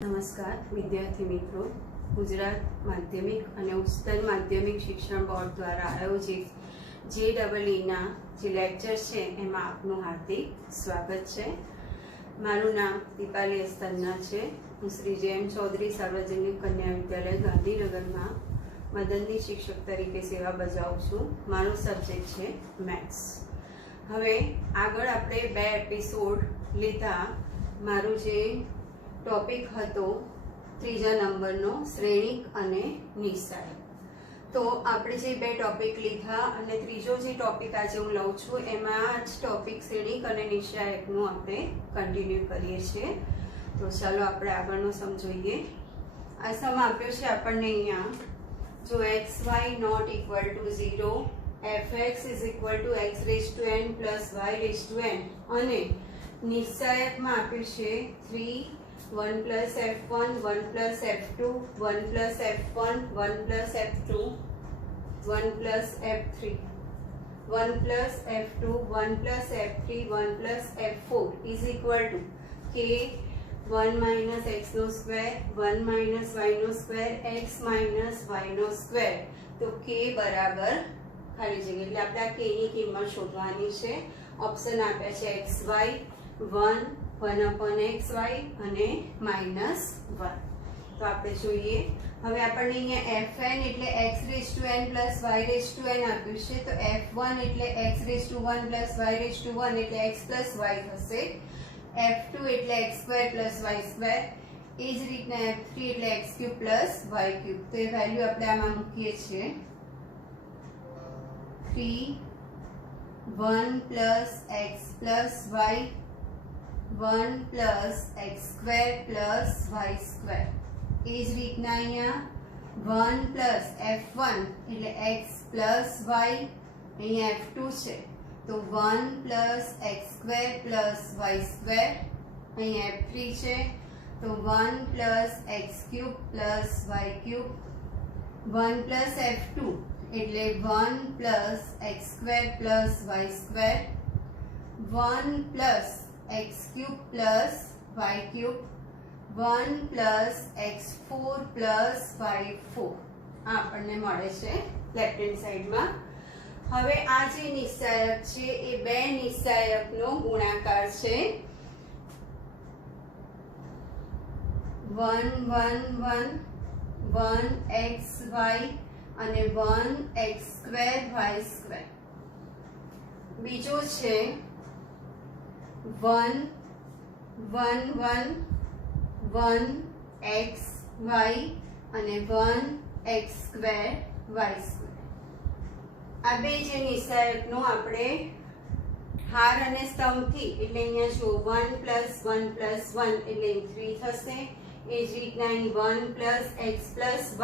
નમસ્કાર વિદ્યાર્થી મિત્રો, ગુજરાત માધ્યમિક અને ઉચ્ચતર માધ્યમિક શિક્ષણ બોર્ડ દ્વારા આયોજિત JEE જે લેક્ચર છે એમાં આપનું હાર્દિક સ્વાગત છે। મારું નામ દીપાલી અસ્તરના છે। હું શ્રી JM ચૌધરી સાર્વજનિક કન્યા વિદ્યાલય ગાંધીનગરમાં મદદની શિક્ષક તરીકે સેવા બજાવું છું। મારો સબ્જેક્ટ છે મેથ્સ। હવે આગળ આપણે 2 એપિસોડ લીધા। મારું જે ટોપિક હતો ત્રીજા નંબરનો શ્રેણિક અને નિશ્ચાયક। તો આપણે જે 2 ટોપિક લીધા અને ત્રીજો જે ટોપિક આજે હું લઉં છું એમાં જ ટોપિક શ્રેણિક અને નિશ્ચાયકનું આપણે કન્ટિન્યુ કરીએ છીએ। તો ચાલો આપણે આગળનો સમ જોઈએ। આ સમ આપ્યો છે આપણને અહીંયા, જો xy not equal to 0, fx is equal to x⁻n plus y⁻n અને નિશ્ચાયકમાં આપ્યું છે 3 1 plus f1 1 plus f2 1 plus f1 1 plus f2 1 plus f3 1 plus f2 1 plus f3 1 plus f4 is equal to k 1 minus x no square 1 minus y no square x minus y no square. તો k બરાબર ખાલી જગ્યા એટલે આપણે આ k ની કિંમત શોધવાની છે। ઓપ્શન આપ્યા છે xy 1 1/xy અને -1। તો આપણે જોઈએ। હવે આપણને અહીંયા fn એટલે x⁻n પ્લસ y⁻n આપ્યું છે। તો f1 એટલે x⁻1 પ્લસ y⁻1 એટલે x પ્લસ y થશે। f2 એટલે x² પ્લસ y²। એ જ રીતના f3 એટલે x³ પ્લસ y³ તો એ વેલ્યુ આપણે આમાં મૂકીએ છીએ। 3 1 plus x plus y 1 plus x² plus y²। એ જ રીતના અહીંયા 1 plus f1 એટલે x plus y, અહીંયા f2 છે તો 1 plus x² plus y², અહીંયા f3 છે તો 1 plus x³ plus y³, 1 plus f2 એટલે 1 plus x² plus y², 1 plus x³ plus y³, 1 plus x4 plus y4 આ આપણને મળે છે લેફ્ટ હેન્ડ સાઈડમાં। હવે આ જે નિશ્ચાયક છે એ 2 નિશ્ચાયકનો ગુણાકાર છે। 1 1 1 1xy અને 1x² y²। બીજો છે 1 1 1 1xy અને 1x² y²। આ બે જે નિશ્ચાયકનો આપણે હાર અને સ્તંભથી એટલે અહીંયા જો 1 plus 1 plus 1 એટલે 3 થશે। એ જ રીતના અહીં 1 plus x plus y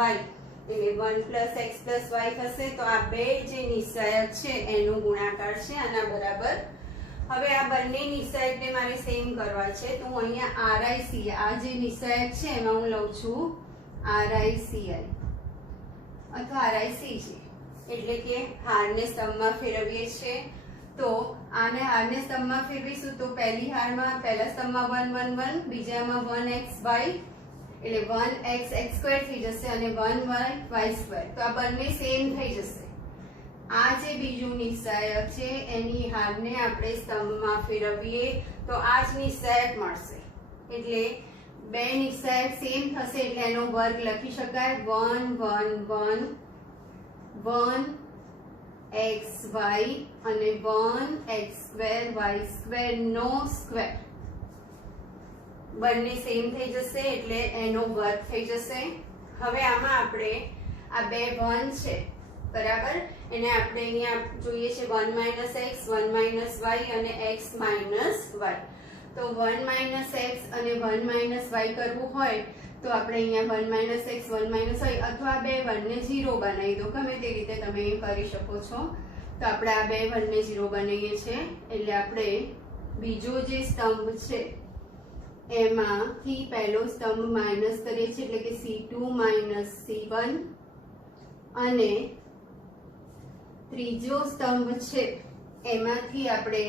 એટલે 1 plus x plus y થશે। તો આ બે જે નિશ્ચાયક છે એનો ગુણાકાર છે આના બરાબર। હવે આ બંને નિશ્ચાયકને મારે સેમ કરવા છે તો હું અહીંયા RICI આ જે નિશ્ચાયક છે એમાં હું લઉં છું RICI અથવા RICJ એટલે કે હારને સ્તંભમાં ફેરવીએ છીએ। તો આને હારને સ્તંભમાં ફેરવીશું તો પહેલા સ્તંભમાં 1 1 1, બીજામાં 1xy એટલે 1x x² થઈ જશે અને 1y y²। તો આ બંને સેમ થઈ જશે। આ જે બીજું નિશ્ચાયક છે એની હારને આપણે સ્તંભમાં ફેરવીએ તો આ જ નિશ્ચાયક મળશે। એટલે 2 નિશ્ચાયક સેમ થશે એટલે એનો વર્ગ લખી શકાય 1 1 1 1xy અને 1x² y² નો સ્ક્વેર। બંને સેમ થઈ જશે એટલે એનો વર્ગ થઈ જશે। હવે આમાં આપણે આ 2 1 છે બરાબર, એને આપણે અહીંયા જોઈએ છે 1 minus x 1 minus y અને x minus y। તો 1 minus x અને 1 minus y કરવું હોય તો આપણે અહીંયા 1 minus x 1 minus y અથવા 2 1 ને 0 બનાવી દો, ગમે તે રીતે તમે કરી શકો છો। તો આપણે આ 2 1 ને 0 બનાવીએ છીએ એટલે આપણે બીજો જે સ્તંભ છે એમાંથી પહેલો સ્તંભ માઇનસ કરીએ છીએ એટલે કે c2 minus c1 અને ત્રીજો સ્તંભ છે એમાંથી આપણે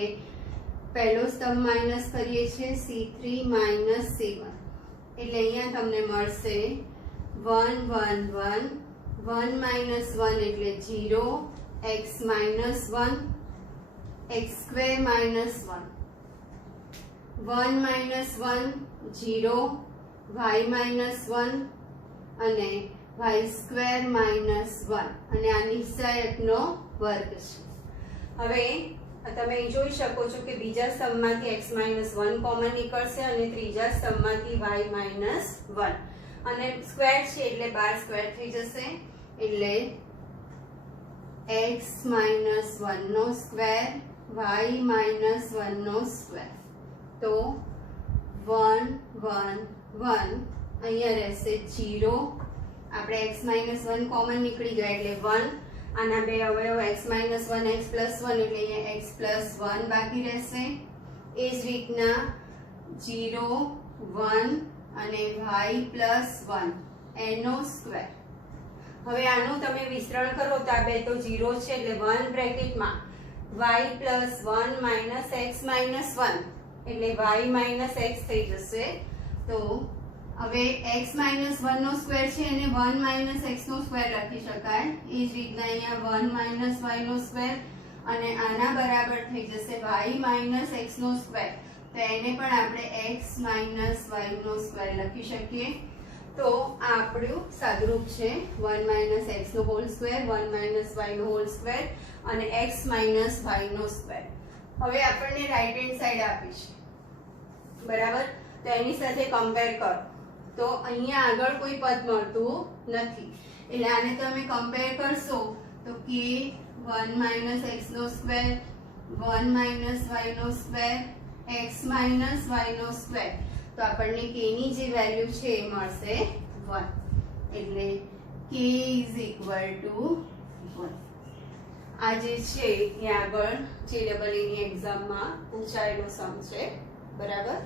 પહેલો સ્તંભ માઇનસ કરીએ છીએ c3 minus c1 એટલે અહીંયા તમને મળશે 1 1 1 1 minus 1 એટલે 0 x minus 1 x square minus 1 1 minus 1 0 y minus 1 અને y square minus 1 અને આ નિશ્ચાયકનો વર્ગ છે. હવે તમે જોઈ શકો છો કે બીજા સ્તંભમાંથી x minus 1 કોમન નીકળશે અને ત્રીજા સ્તંભમાંથી y minus 1 અને સ્ક્વેર છે એટલે 12 સ્ક્વેર થઈ જશે એટલે x minus 1 નો સ્ક્વેર y minus 1 નો સ્ક્વેર તો 1 1 1 અહીંયા રહેશે 0 આપણે x minus 1 કોમન નીકળી ગયા એટલે 1 આના બે અવયવ x minus 1 x plus 1 એટલે અહીંયા x plus 1 બાકી રહેશે એ જ રીતના 0 1 અને y plus 1 એનો સ્ક્વેર. હવે આનું તમે વિસ્તરણ કરો તો આ બે તો 0 છે એટલે 1 બ્રેકેટમાં y plus 1 minus x minus 1 એટલે y minus x થઈ જશે. તો હવે x minus 1 નો સ્ક્વેર છે અને 1 minus x નો સ્ક્વેર લખી શકાય એ જ રીતના અહીંયા 1 minus y નો સ્ક્વેર અને આના બરાબર થઈ જશે y minus x નો સ્ક્વેર તો એને પણ આપણે x minus y નો સ્ક્વેર લખી શકીએ. તો આ આપણું સાદુરૂપ છે 1 minus x નો હોલ સ્ક્વેર 1 minus y નો હોલ સ્ક્વેર અને x minus y નો સ્ક્વેર. હવે આપણને રાઈટ હેન્ડ સાઈડ આપી છે બરાબર તો એની સાથે કમ્પેર કરો તો અહીંયા આગળ કોઈ પદ મળતું નથી એટલે આને તમે કમ્પેર કરશો તો k 1 minus x નો સ્ક્વેર 1 minus y નો સ્ક્વેર x minus y નો સ્ક્વેર તો આપણને k ની જે વેલ્યુ છે એ મળશે 1 એટલે k is equal to 1. આ જે છે એ આગળ JEE ની એક્ઝામમાં પૂછાયેલો સમ છે બરાબર.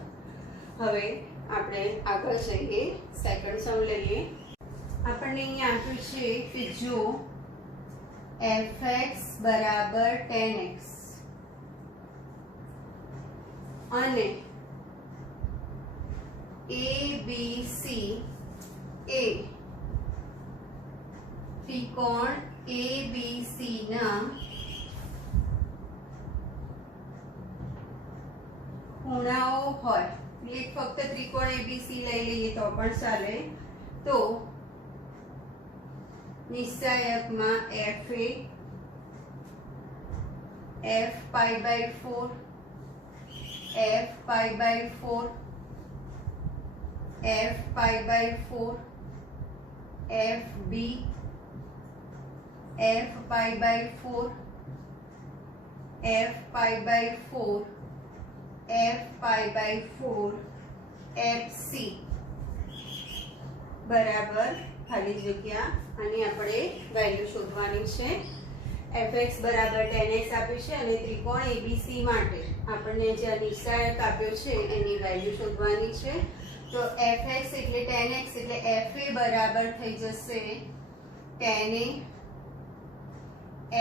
હવે આપણે આગળ જઈએ સેકન્ડ સમ લઈએ. આપણને અહીંયા આપ્યું છે કે જો fx બરાબર 10x અને ABC એ ત્રિકોણ ABC ના ખૂણાઓ હોય એટલે ફક્ત ત્રિકોણ ABC લઈ લઈએ તો પણ ચાલે તો નિશ્ચાયકમાં FA f pi by 4 f pi by 4 f pi by 4 FB f pi by 4 f pi by 4 f pi by 4 FC બરાબર ખાલી જગ્યા આની આપણે વેલ્યુ શોધવાની છે. fx બરાબર 10x આપ્યું છે અને ત્રિકોણ ABC માટે આપણને જે નિશ્ચાયક આપ્યો છે એની વેલ્યુ શોધવાની છે. તો fx એટલે 10x એટલે fa બરાબર થઈ જશે 10a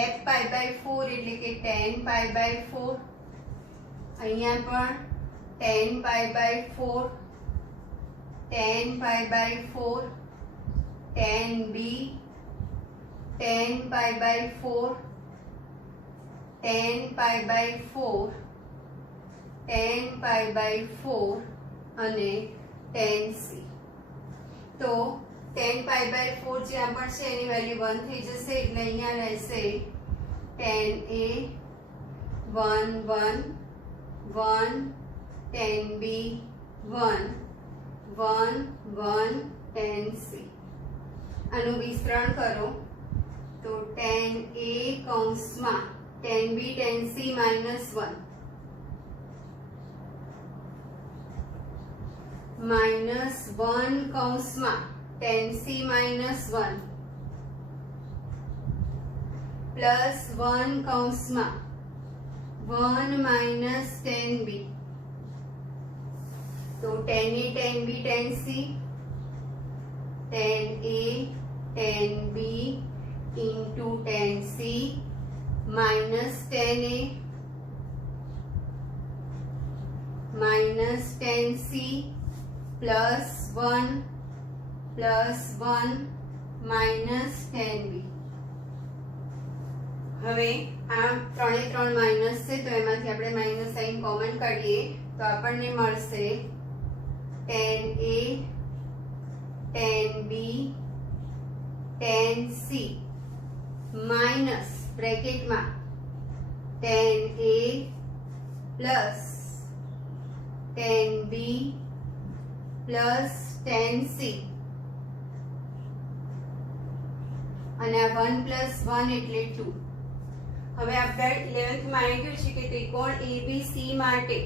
f pi by 4 એટલે કે 10 pi by 4 અહીંયા પણ 10 pi by 4 10 pi by 4 10b 10 pi by 4 10 pi by 4 10 pi by 4 અને 10c. તો 10 pi by 4 જ્યાં પણ છે એની વેલ્યુ 1 થઈ જશે એટલે અહીંયા રહેશે 10a 1 1 1 10b 1 1 1 10c. આનું વિસ્તરણ કરો તો 10a કૌંસમાં 10b 10c minus 1 minus 1 કૌંસમાં 10c minus 1 plus 1 કૌંસમાં 1 minus 10b તો 10a 10b 10c 10a 10b into 10c minus 10a minus 10c +1 +1 -10b। હવે આ 3 એ 3 માઇનસ છે તો એમાંથી આપણે માઇનસ સાઇન કોમન કાઢીએ તો આપણને મળશે 10a 10b 10c minus બ્રેકેટમાં 10a plus 10b plus 10c અને આ 1 + 1 એટલે 2। હવે આપણે 11th માં આવી ગયું છે કે ત્રિકોણ ABC માટે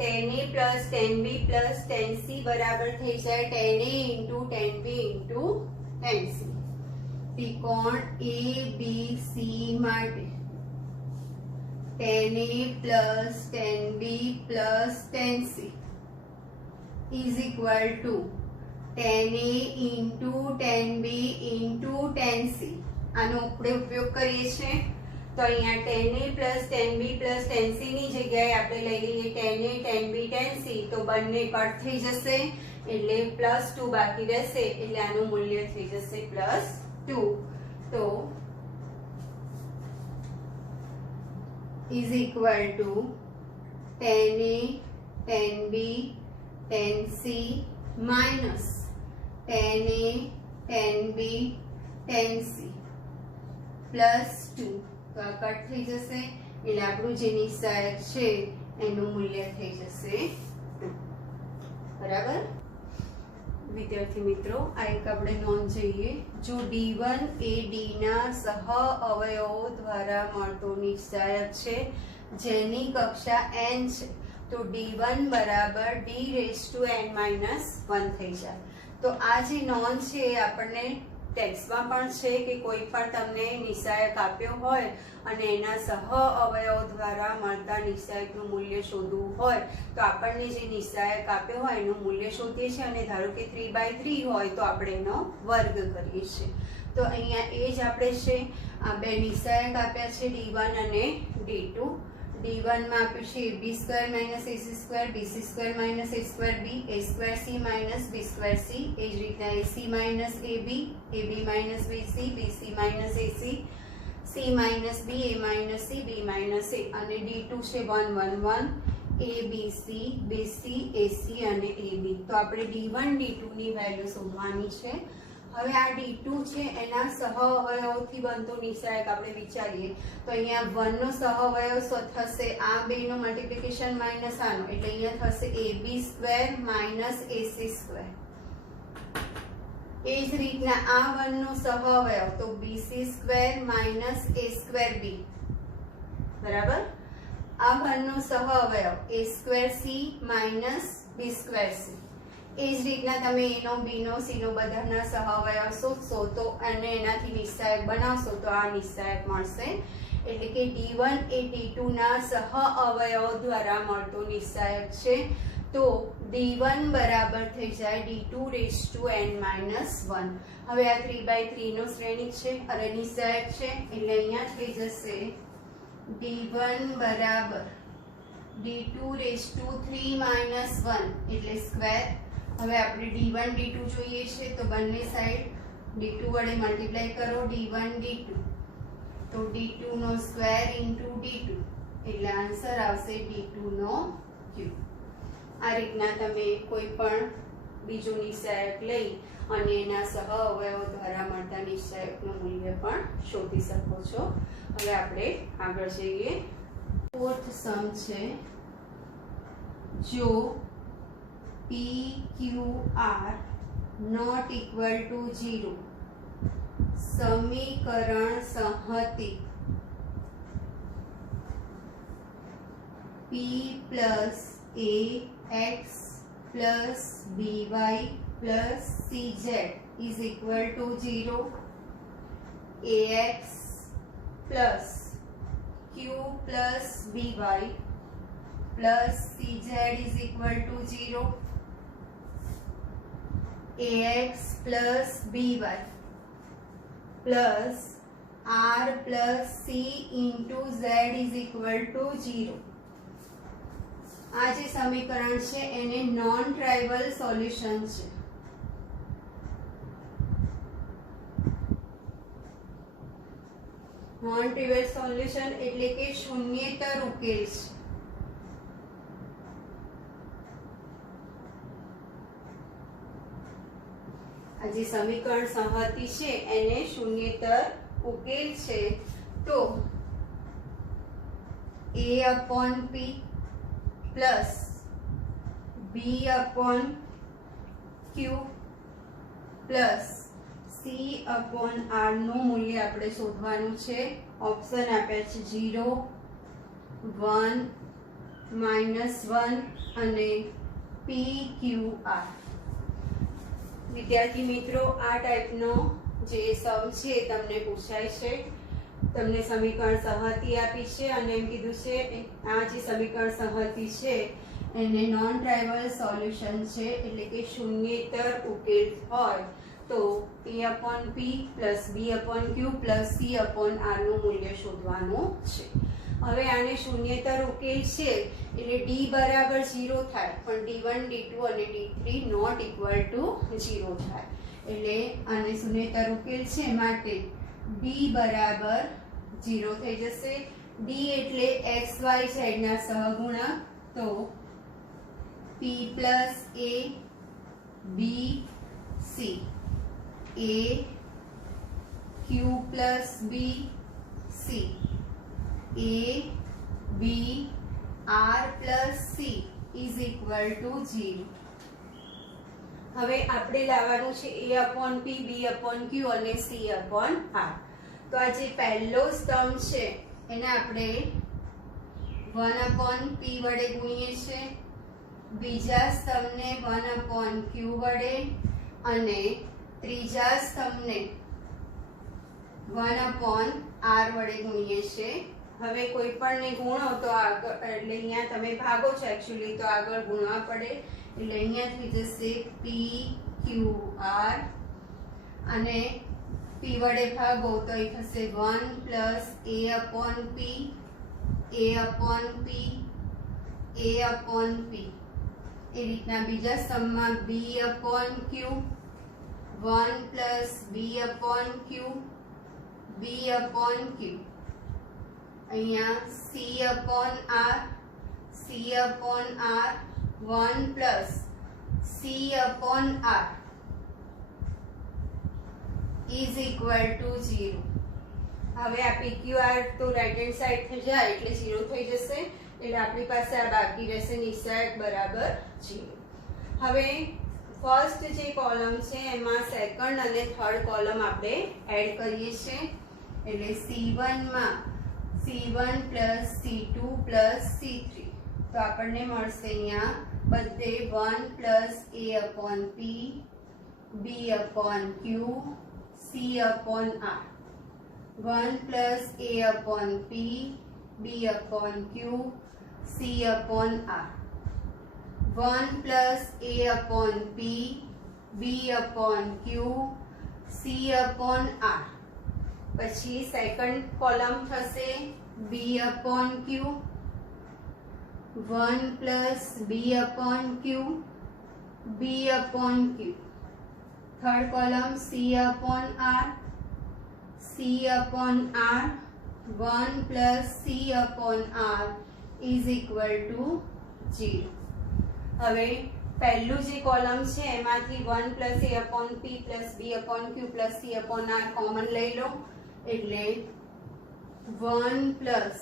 10a + 10b + 10c બરાબર થઈ જાય 10a × 10b × 10c। ત્રિકોણ ABC માટે 10a + 10b + 10c is equal to 10a × 10b × 10c। આનો આપણે ઉપયોગ કરીએ છીએ તો અહીંયા 10a + 10b + 10c ની જગ્યાએ આપણે લઈ લઈએ 10a 10b 10c તો બંને કટ થઈ જશે એટલે +2 બાકી રહેશે એટલે આનું મૂલ્ય થઈ જશે +2। તો is equal to 10a 10b 10c minus 10a 10b 10c +2 તો આ કટ થઈ જશે એટલે આપણું જે નિશાયક છે એનું મૂલ્ય થઈ જશે 2। બરાબર વિદ્યાર્થી મિત્રો આ એક આપણે નોંધ જોઈએ જો d1 એ d ના સહ અવયવો દ્વારા મળતો નિશ્ચાયક છે જેની કક્ષા n છે તો d1 બરાબર d⁻n - 1 થઈ જાય। તો આ જે નોંધ છે એ આપણને ટેક્સ્ટમાં પણ છે કે કોઈ પણ તમને નિશ્ચાયક આપ્યો હોય અને એના સહ અવયવો દ્વારા મળતા નિશ્ચાયકનું મૂલ્ય શોધવું હોય તો આપણને જે નિશ્ચાયક આપ્યો હોય એનું મૂલ્ય શોધીએ છીએ અને ધારો કે 3/3 હોય તો આપણે એનો વર્ગ કરીએ છીએ। તો અહીંયા એ જ આપણે છે આ બે નિશ્ચાયક આપ્યા છે d1 અને d2। d1 માં આપ્યું છે ab² - ac² bc² - a²b a²c - b²c એ જ રીતના ac - ab ab - bc bc - ac c - b a - c b - a અને d2 છે 1 1 1 abc bc ac અને ab। તો આપણે d1 d2 ની વેલ્યુ શોધવાની છે। હવે આ d2 છે એના સહ અવયવોથી બનતો નિશ્ચાયક આપણે વિચારીએ તો અહીંયા 1 નો સહ અવયવ થશે આ બેનો મલ્ટીપ્લિકેશન માઈનસ આનો એટલે અહીંયા થશે ab² - ac²। એ જ રીતના આ 1 નો સહ અવયવ તો bc² - a²b બરાબર। આ 1 નો સહ અવયવ a²c - b²c। એ જ રીતના તમે a no b no c નો બધાના સહ અવયવ શોધશો તો અને એનાથી નિશ્ચાયક બનાવશો તો આ નિશ્ચાયક મળશે। એટલે કે d1 એ d2 ના સહ અવયવો દ્વારા મળતો નિશ્ચાયક છે તો d1 બરાબર થઈ જાય d2⁻n - 1। હવે આ 3/3 નો શ્રેણિક છે અને નિશ્ચાયક છે એટલે અહીંયા થઈ જશે d1 બરાબર d2⁻3 - 1 એટલે સ્ક્વેર। હવે આપણે d1 d2 જોઈએ છે તો બંને સાઈડ d2 વડે મલ્ટીપ્લાય કરો d1 d2 તો d2 નો સ્ક્વેર * d2 એટલે આન્સર આવશે d2 નો ક્યુબ। આ રીતના તમે કોઈ પણ બીજું નિશ્ચાયક લઈ અને એના સહ અવયવો દ્વારા મળતા નિશ્ચાયકનું મૂલ્ય પણ શોધી શકો છો। હવે આપણે આગળ જઈએ। ફોર્થ સમ છે જો PQR ≠ 0 સમીકરણ સંહતિ P + ax + by + cz is equal to 0 ax plus q plus by plus cz is equal to 0 ax plus by plus r plus c into z is equal to 0। આ જે સમીકરણ છે એને non trivial solution છે. Non trivial solution એટલે કે શૂન્યેતર ઉકેલ છે. આ જે સમીકરણ સંહતિ છે એને શૂન્યેતર ઉકેલ છે. તો a/p plus b/q plus c/r નું મૂલ્ય આપણે શોધવાનું છે. ઓપ્શન આપ્યા છે 0, 1, -1 અને pqr. વિદ્યાર્થી મિત્રો, આ ટાઈપનો જે સમ છે તમને પૂછાય છે. તમને સમીકરણ સંહતિ આપી છે અને એમ કીધું છે આ જે સમીકરણ સંહતિ છે એને નોન ટ્રાઇવલ સોલ્યુશન છે, એટલે કે શૂન્યેતર ઉકેલ હોય તો a/p plus b/q plus c/r નું મૂલ્ય શોધવાનું છે. હવે આને શૂન્યેતર ઉકેલ છે એટલે d બરાબર 0 થાય, પણ d1, d2 અને d3 નોટ ઇક્વલ ટુ 0 થાય. એટલે આને શૂન્યેતર ઉકેલ છે માટે d બરાબર 0 થઈ જશે. d એટલે xy z ના સહગુણક, તો p plus a b c a q plus b c a b r plus c is equal to 0. હવે આપણે લાવવાનું છે a/p b/q અને c/r. તો આ જે પહેલો સ્તંભ છે એને આપણે 1/p વડે ગુણીએ છીએ, બીજા સ્તંભને 1/q વડે અને ત્રીજા સ્તંભને 1/r વડે ગુણીએ છીએ. હવે કોઈ પણને ગુણો તો આગળ, એટલે અહીંયા તમે ભાગો છો એકચ્યુઅલી તો આગળ ગુણવા પડે, એટલે અહીંયા થઈ જશે pqr અને p વડે ભાગો તો એ થશે 1 પ્લસ a/p એ રીતના બીજા સ્તંભમાં b/q 1 પ્લસ b/q અહીંયા c/r 1 plus c/r is equal to 0. હવે આ pqr તો રાઈટ હેન્ડ સાઈડ થઈ જાય એટલે 0 થઈ જશે, એટલે આપણી પાસે આ બાકી રહેશે નિશાક બરાબર 0. હવે ફર્સ્ટ જે કોલમ છે એમાં સેકન્ડ અને થર્ડ કોલમ આપણે એડ કરીએ છીએ, એટલે c1 માં c1 plus c2 plus c3. તો આપણને મળશે અહીંયા બધે 1 plus a/p b/q c/r 1 plus a/p b/q c/r 1 plus a/p b/q c/r. પછી સેકન્ડ કોલમ થશે b/q 1 plus b/q b/q. Third column c/r 1 plus c/r is equal to 0. હવે પહેલું જે કોલમ છે એમાંથી 1 plus a/p plus b/q plus c/r common લઈ લો, એટલે 1 plus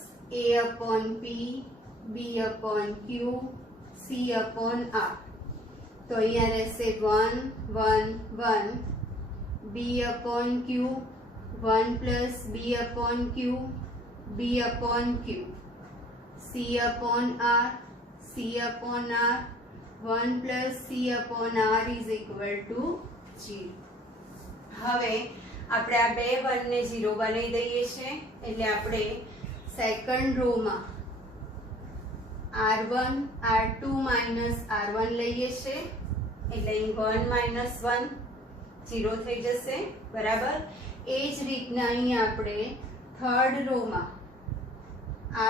a/p b/q c/r. તો અહીંયા રહેશે 1 1 1 b/q 1 plus b/q b/q c/r 1 plus c/r is equal to 0. હવે આપણે આ બે 1 ને 0 બનાવી દઈએ છીએ, એટલે આપણે second રોમાં r1 r2 minus r1 લઈએ છીએ, એટલે 1 minus 1 0 થઈ જશે બરાબર. એ જ રીતના અહીં આપણે થર્ડ રોમાં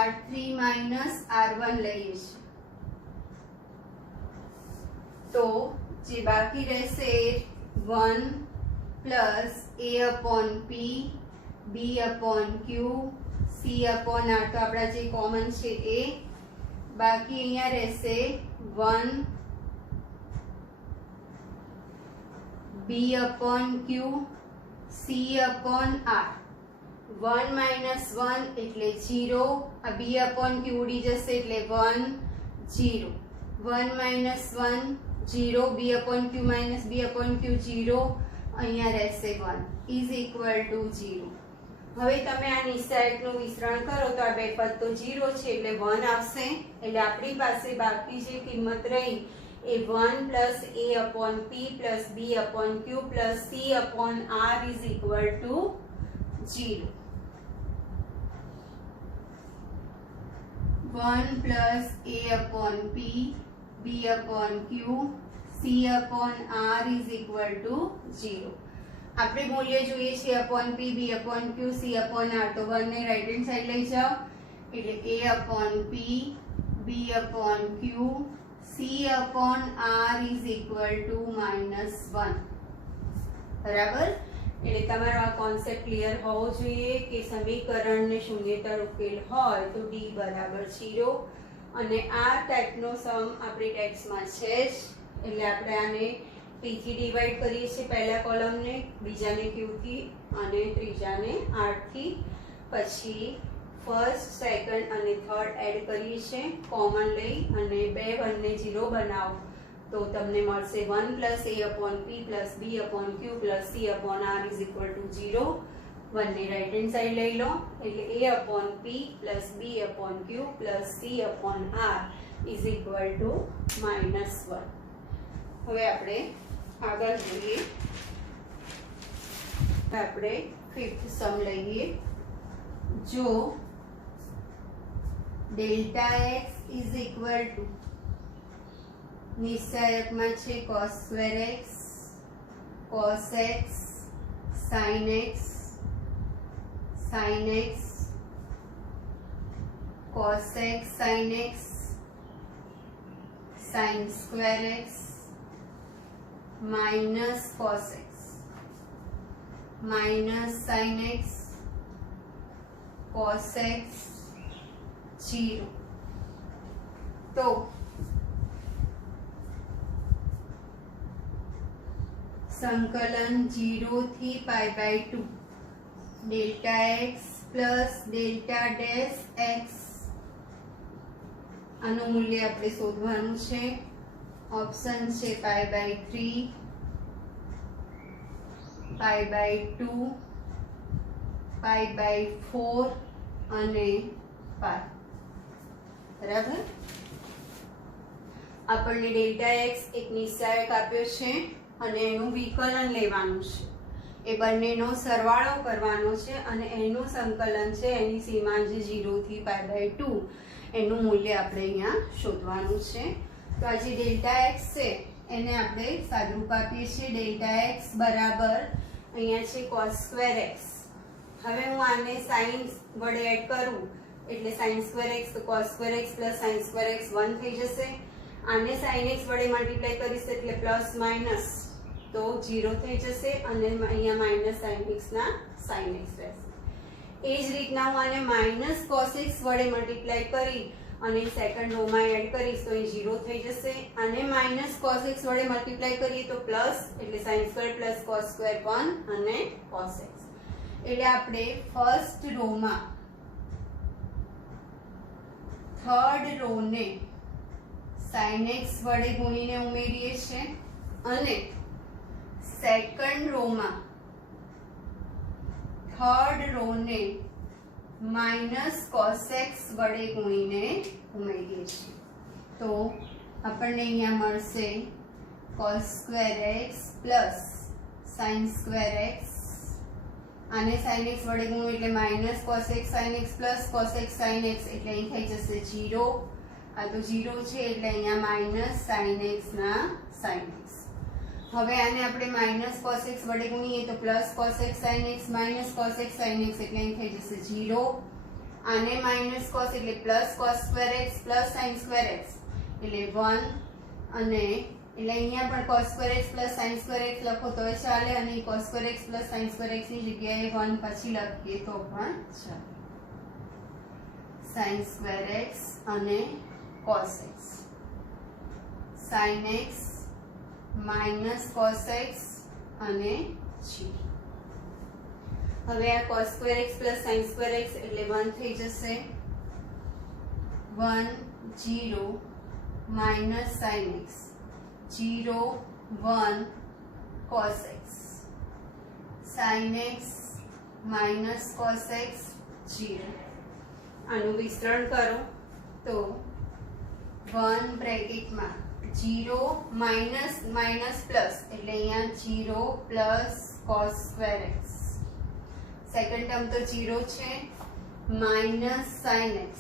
r3 minus r1 લઈએ છીએ, તો જે બાકી રહેશે 1 plus a upon p b upon q c upon r, તો આપણા જે કોમન છે એ બાકી અહીંયા રહેશે 1 b upon q c upon r. 1 minus 1 એટલે 0, આ b અપોન q ઉડી જશે એટલે 1 0, 1 minus 1 0, b upon q minus b upon q 0, અહીંયા રહેશે 1 ઇઝ ઇક્વલ ટુ 0. હવે તમે આ નિશાયકનું વિસ્તરણ કરો તો આ બે પદ તો 0 છે એટલે 1 આવશે, એટલે આપણી પાસે બાકી જે કિંમત રહી એ 1 plus a upon p plus b upon q plus c upon r is equal to 0. 1 plus a upon p b upon q c upon r is equal to 0. આપણે મૂલ્ય જોઈએ છે upon p b upon q c upon r, તો 1 ને right hand side લઈ જાઓ એટલે a upon p b upon q c upon r is equal to -1. બરાબર? એટલે તમારો આ કોન્સેપ્ટ ક્લિયર હોવો જોઈએ કે સમીકરણને શૂન્યેતર ઉકેલ હોય તો d બરાબર 0, અને આ ટાઈપનો સમ આપણી ટેક્સ્ટમાં છે જ, એટલે આપણે આને p થી ડિવાઈડ કરીએ છીએ, પહેલા કોલમને, બીજાને q થી અને ત્રીજાને r થી, પછી ફર્સ્ટ સેકન્ડ અને થર્ડ એડ કરીએ છીએ, કોમન લઈ અને બે 1 ને 0 બનાવો તો તમને મળશે 1 plus a upon p plus b upon q plus c upon r is equal to 0. 1 ને રાઈટ હેન્ડ સાઈડ લઈ લો એટલે a upon p plus b upon q plus c upon r is equal to -1. હવે આપણે આગળ જોઈએ, આપણે fifth sum લઈએ. જો delta x is equal to નિશ્ચાયકમાં છે cos square x cos x sin x sin x cos x sin x sin square x minus cos x minus sin x cos x 0. તો સંકલન 0 થી pi by 2 delta x plus delta dash x, આનું મૂલ્ય આપણે શોધવાનું છે. Option છે pi by 3, pi by 2, pi by 4 અને પાઈ. બરાબર? આપણને ડેલ્ટા x એક નિશ્ચાયક આપ્યો છે અને એનું વિકલન લેવાનું છે, એ બંનેનો સરવાળો કરવાનો છે અને એનું સંકલન છે, એની સીમા જે 0 થી પાઈ બાય 2, એનું મૂલ્ય આપણે અહીંયા શોધવાનું છે. તો આ જે ડેલ્ટા x છે એને આપણે સાદુરૂપ આપીએ છીએ. ડેલ્ટા x બરાબર અહીંયા છે cos સ્ક્વેર x. હવે હું આને sin વડે એડ કરું એટલે sin સ્ક્વેર x તો cos square x plus sin square x 1 થઈ જશે. આને sin x વડે મલ્ટીપ્લાય કરીશ એટલે પ્લસ માઇનસ તો 0 થઈ જશે અને અહીંયા માઇનસ sin x ના sin x રહેશે. એ જ રીતના હું આને માઇનસ cos x વડે મલ્ટીપ્લાય કરી અને સેકન્ડ રોમાં એડ કરીશ તો એ 0 થઈ જશે. આને માઇનસ cos x વડે મલ્ટીપ્લાય કરીએ તો પ્લસ એટલે sin square plus cos square 1 અને cos x. એટલે આપણે ફર્સ્ટ રોમાં થર્ડ રોને sin x વડે ગુણીને ઉમેરીએ છીએ અને સેકન્ડ રોમાં થર્ડ રોને માઇનસ cos x વડે ગુણીને ઉમેરીએ છીએ. તો આપણને અહીંયા મળશે cos square x plus sin square x, આને sin x વડે ગુણું એટલે minus cos x sin x plus cos x sin x એટલે અહીં થઈ જશે 0. આ તો 0 છે એટલે અહીંયા માઇનસ sin x ના sin x. હવે આને આપણે માઇનસ cos x વડે ગુણીએ તો plus cos x sin x minus cos x sin x એટલે અહીં થઈ જશે 0. આને માઇનસ cos એટલે plus cos square x plus sin square x એટલે 1 અને એટલે અહીંયા પણ cos square x plus sin square x લખો તોય ચાલે અને cos square x plus sin square x ની જગ્યાએ 1 પછી લખીએ તો પણ ચાલે. sin square x અને cos x, sin x minus cos x અને g. હવે આ cos square x plus sin square x એટલે 1 થઈ જશે. 1 0 minus sin x, 0 1 cos x, sin x minus cos x 0. આનું વિસ્તરણ કરો તો 1 બ્રેકેટમાં 0 માઇનસ માઇનસ પ્લસ એટલે અહીંયા 0 plus cos square x. Second term તો 0 છે, minus sin x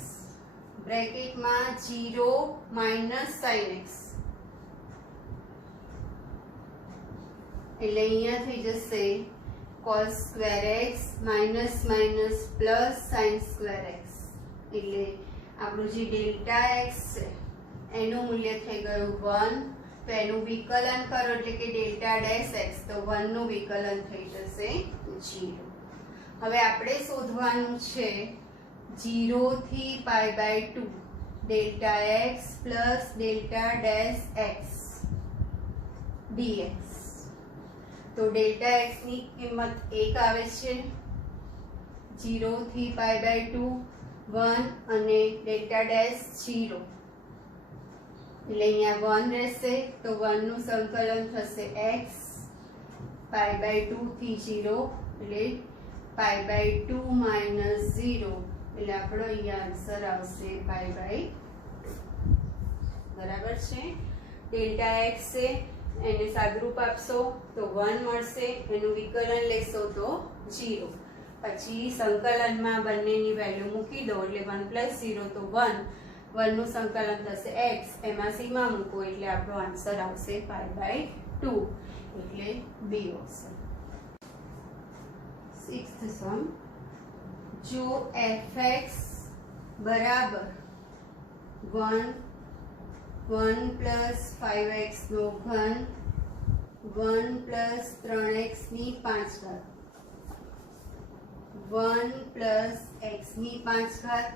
બ્રેકેટમાં 0 minus sin x એટલે અહીંયા થઈ જશે cos square x minus minus plus sin square x એટલે આપણું જે ડેલ્ટા x છે એનું મૂલ્ય થઈ ગયું 1. તો એનું વિકલન કરો એટલે કે ડેલ્ટા ડેશ x તો 1 નું વિકલન થઈ જશે 0. હવે આપણે શોધવાનું છે 0 થી π/2 delta x plus delta dash x dx. તો ડેલ્ટા x ની કિંમત 1 આવે છે, 0 થી π/2 1 અને ડેલ્ટા ડેશ 0 એટલે અહીંયા 1 રહેશે તો 1 નું સંકલન થશે x π/2 થી 0 એટલે π/2 minus 0 એટલે આપણો અહીંયા આન્સર આવશે π/2. બરાબર છે. ડેલ્ટા x છે એને સાદુરૂપ આપશો તો 1 મળશે, એનું વિકલન લેશો તો 0. પછી સંકલનમાં બંનેની વેલ્યુ મૂકી દો એટલે 1 plus 0 તો 1. 1 નું સંકલન થશે x, એમાં સીમા મૂકો એટલે આપણો આન્સર આવશે π/2 એટલે બી ઓપ્શન. 6th સમ, જો fx બરાબર 1 plus 5x નો ઘન 1 plus 3x ની 5 ઘાત 1 plus x ની 5 ઘાત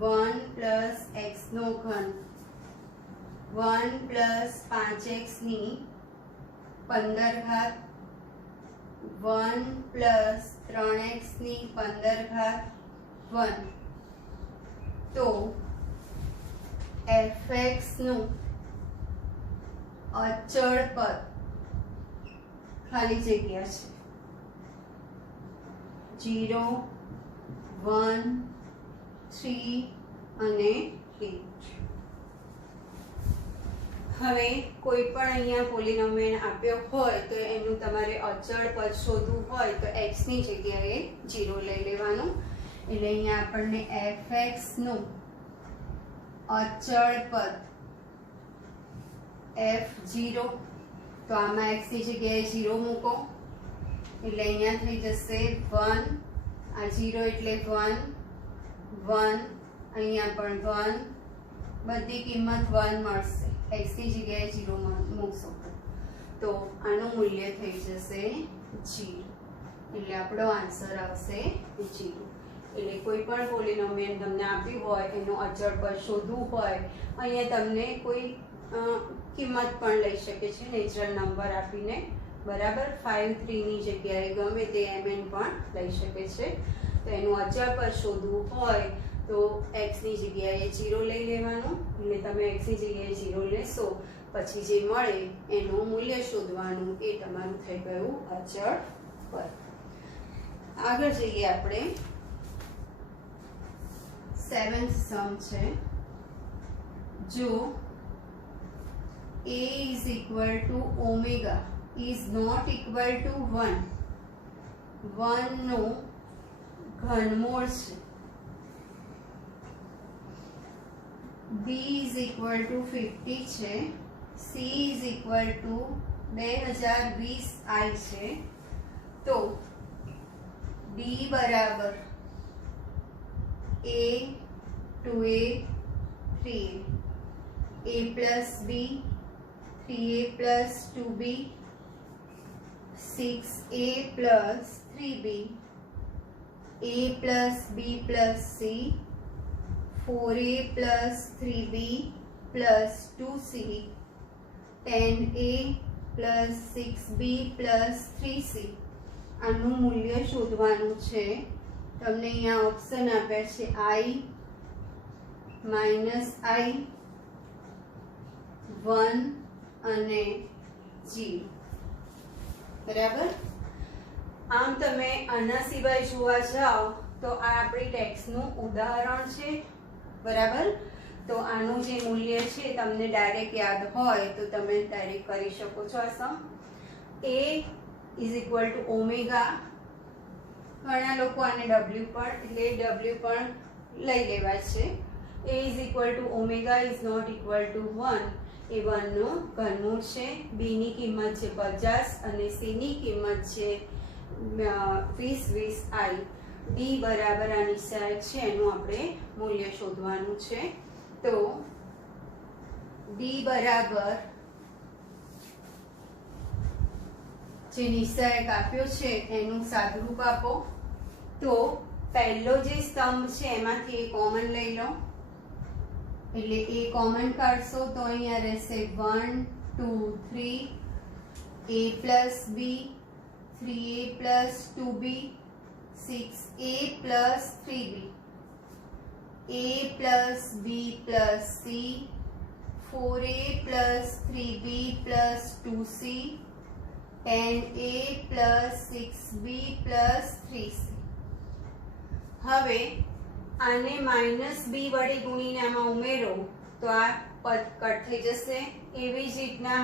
1 plus x નો ઘન 1 plus 5x ની 15 ઘાત 1 plus 3x ની 15 ઘાત 1. તો fx નું અચળ પદ ખાલી જગ્યા છે 0 1 3 અને 8. હવે કોઈ પણ અહીંયા પોલિનોમિયલ આપ્યો હોય તો એનું તમારે અચળ પદ શોધવું હોય તો x ની જગ્યાએ 0 લઈ લેવાનું. એટલે અહીંયા આપણને fx નું અચળ પદ f0 તો આમાં x ની જગ્યાએ 0 મૂકો એટલે અહીંયા થઈ જશે 1. આ 0 એટલે 1 1 અહીંયા પણ 1, બધી કિંમત 1 મળશે. x ની જગ્યાએ 0 મૂકશો તો આનું મૂલ્ય થઈ જશે 0 એટલે આપણો આન્સર આવશે 0. એટલે કોઈ પણ પોલિનોમિયલ તમને આપ્યું હોય એનું અચળ પદ શોધવું હોય અહીંયા તમને કોઈ કિંમત પણ લઈ શકે છે નેચરલ નંબર આપીને. બરાબર, 5 3 ની જગ્યાએ ગમે તે mn પણ લઈ શકે છે. તો એનું અચળ પદ શોધવું હોય તો x ની જગ્યાએ 0 લઈ લેવાનું. એટલે તમે x ની જગ્યાએ 0 લેશો પછી જે મળે એનું મૂલ્ય શોધવાનું, એ તમારું થઈ ગયું અચળ પદ. આગળ જઈએ આપણે. 7th સમ છે, જો a is equal to omega is not equal to 1 નો ઘનમૂળ છે, b is equal to 50 છે, c is equal to 2020 I છે, તો d બરાબર a 2a 3a a plus b, 3a plus 2b, 6a plus 3b, a plus b plus c, 4a plus 3b plus 2c, 10a plus 6b plus 3c. આનું મૂલ્ય શોધવાનું છે. તમને અહીંયા option આપ્યા છે i, -i, 1 અને 0. બરાબર. આમ તમે આના સિવાય જોવા જાઓ તો આ આપણી ટેક્સનું ઉદાહરણ છે. બરાબર. તો આનું જે મૂલ્ય છે તમને ડાયરેક્ટ યાદ હોય તો તમે ડાયરેક્ટ કરી શકો છો. આ સમ a is equal to omega. ઘણા લોકો આને w પણ એટલે w પણ લઈ લેવા છે. a is equal to omega is not equal to 1. એ 1 નું ઘનમૂળ છે. b ની કિંમત છે 50 અને c ની કિંમત છે 20 i. d બરાબર આ નિશાયક છે એનું આપણે મૂલ્ય શોધવાનું છે. તો d બરાબર જે નિશાયક આપ્યો છે એનું સાદુરૂપ આપો. તો પહેલો જે સ્તંભ છે એમાંથી એ કોમન લઈ લો એટલે એ કોમન કાઢશો તો અહીંયા રહેશે 1 2 3 a plus b, 3a plus 2b, 6a plus 3b, a plus b plus c, 4a plus 3b plus 2c, 10a plus 6b plus 3c. હવે આને -b વડે ગુણીને આમાં ઉમેરો તો આ પદ કટ થઈ જશે. એવી જ રીતના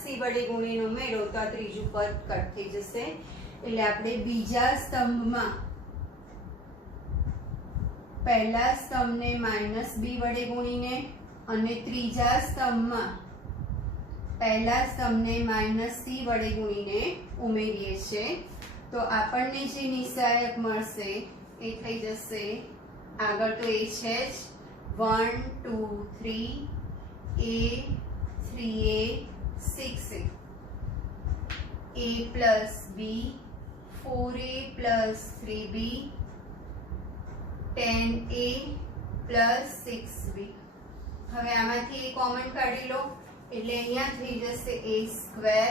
-c વડે ગુણીને ઉમેરો તો આ ત્રીજું પદ કટ થઈ જશે. એટલે આપણે બીજા સ્તંભમાં પહેલા સ્તંભને -b વડે ગુણીને અને ત્રીજા સ્તંભમાં પહેલા સ્તંભને -c વડે ગુણીને ઉમેરીએ છીએ. તો આપણને જે નિશાયક મળશે એ થઈ જશે આગળ તો એ છે જ 1 2 3 a 3a 6a, a plus b, 4a plus 3b, 10a plus 6b. હવે આમાંથી એ કોમન કાઢી લો એટલે અહીંયા થઈ જશે a square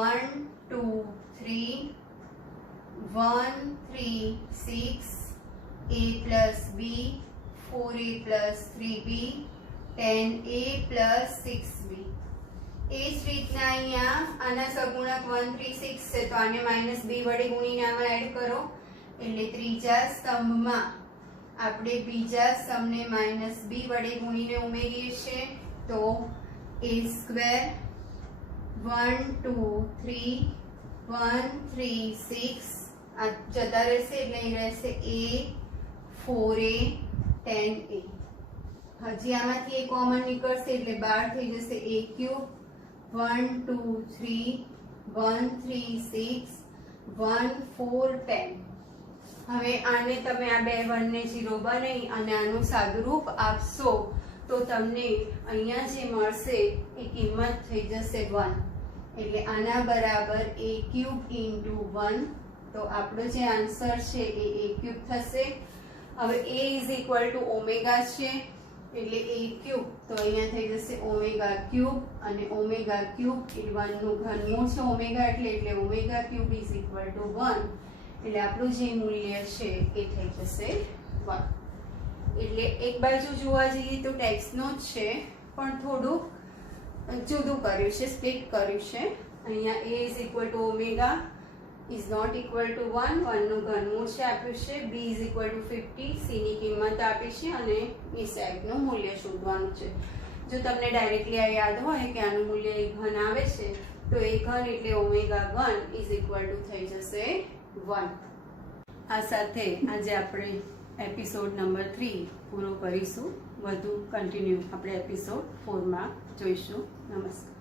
1 2 3 1 3 6 a plus b, 4a plus 3b, 10a plus 6b. એ જ રીતના અહીંયા આના સગુણક 1 3 6 છે તો આને -b વડે ગુણીને આમાં એડ કરો એટલે ત્રીજા સ્તંભમાં આપણે બીજા સ્તંભને -b વડે ગુણીને ઉમેરીએ છીએ. તો a સ્ક્વેર 1 2 3 1 3 6 આ જતા રહેશે એટલે અહીં રહેશે a 4a 10a. હજી આમાંથી એ કોમન નીકળશે એટલે 12 થઈ જશે a ક્યુબ 1 2 3 1 3 6 1 4 10. હવે આને તમે આ બે 1 ને 0 બનાવી અને આનું સાદુરૂપ આપશો તો તમને અહીંયા જે મળશે એ કિંમત થઈ જશે 1. એટલે આના બરાબર a ક્યુબ ઇન્ટુ 1. તો આપણો જે આન્સર છે એ a ક્યુબ થશે. હવે a is equal to omega છે એટલે a ક્યુબ તો અહીંયા થઈ જશે ઓમેગા ક્યુબ અને ઓમેગા ક્યુબ એ 1 નું ઘનમૂળ છે ઓમેગા એટલે omega cube is equal to 1. એટલે આપણું જે મૂલ્ય છે એ થઈ જશે 1. એટલે એક બાજુ જોવા જઈએ તો ટેક્સનો જ છે પણ થોડુંક જુદું કર્યું છે, સ્પ્લિટ કર્યું છે. અહીંયા a is equal to omega is not equal to 1. 1 નું ઘનમૂળ છે આપ્યું છે. b is equal to 50, c ની કિંમત આપી છે અને નિશાયકનું મૂલ્ય શોધવાનું છે. જો તમને ડાયરેક્ટલી આ યાદ હોય કે આનું મૂલ્ય એ ઘન આવે છે તો એ ઘન એટલે ઓમેગા ઘન ઇઝ ઇક્વલ ટુ થઈ જશે 1. આ સાથે આજે આપણે એપિસોડ નંબર 3 પૂરો કરીશું. વધુ કન્ટિન્યુ આપણે એપિસોડ 4 માં જોઈશું. નમસ્કાર.